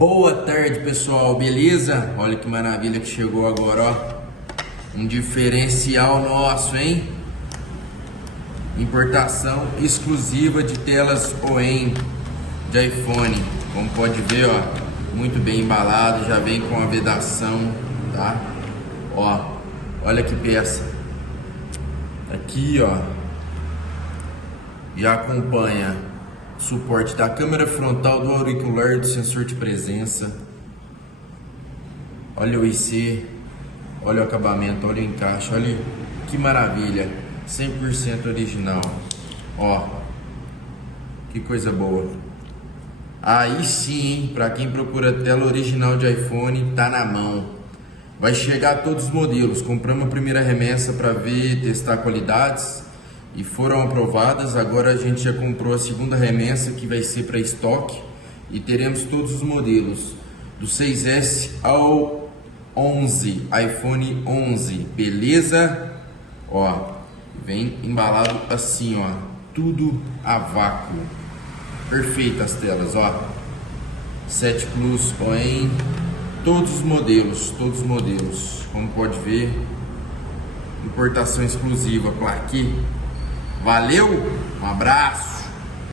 Boa tarde, pessoal, beleza? Olha que maravilha que chegou agora, ó. Um diferencial nosso, hein? Importação exclusiva de telas OEM de iPhone. Como pode ver, ó, muito bem embalado, já vem com a vedação, tá? Ó, olha que peça. Aqui, ó, já acompanha suporte da câmera frontal, do auricular, do sensor de presença. Olha o IC, olha o acabamento, olha o encaixe, olha que maravilha, 100% original. Ó, que coisa boa. Aí sim, para quem procura tela original de iPhone, tá na mão. Vai chegar todos os modelos. Compramos a primeira remessa para ver, testar qualidades e foram aprovadas. Agora a gente já comprou a segunda remessa, que vai ser para estoque, e teremos todos os modelos do 6S ao 11, iPhone 11, beleza? Ó, vem embalado assim, ó, tudo a vácuo. Perfeitas as telas, ó. 7 Plus OEM, todos os modelos, como pode ver, importação exclusiva para aqui. Valeu, um abraço.